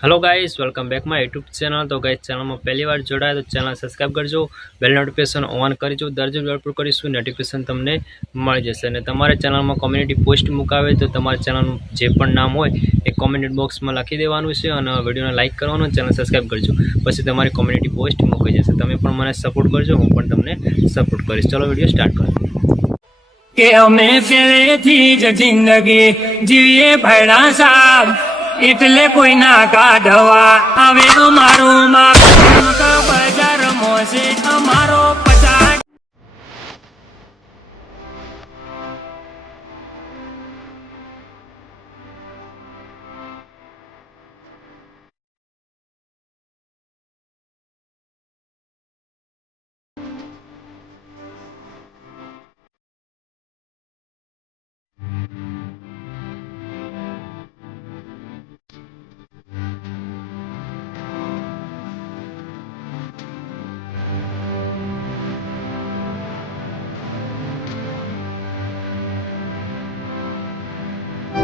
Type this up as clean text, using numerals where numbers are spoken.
Hello guys welcome back my YouTube channel. तो guys channel में पहली बार जोड़ाया तो चैनल सब्सक्राइब करजो, बेल नोटिफिकेशन ऑन करजो। दररोज अपलोड करीशुं नोटिफिकेशन तमने मळी जशे। अने तमारे चैनल में कम्युनिटी पोस्ट मुकावे तो तमारे चैनल जे पण नाम होय ए कमेंट बॉक्स में लखी देवानुं छे अने विडियोने लाइक करवानुं, चैनल सब्सक्राइब करजो। पछी तमारी कम्युनिटी पोस्ट मुकाई जशे। तमे पण मने सपोर्ट करजो, हुं पण तमने सपोर्ट करीश। चलो विडियो स्टार्ट करो। के अमे पेलेथी ज जिंदगी जीवीए भैड़ा साहब એટલે કોઈ ના કાઢવા હવે અમારું માપ બજાર મોસે અમારો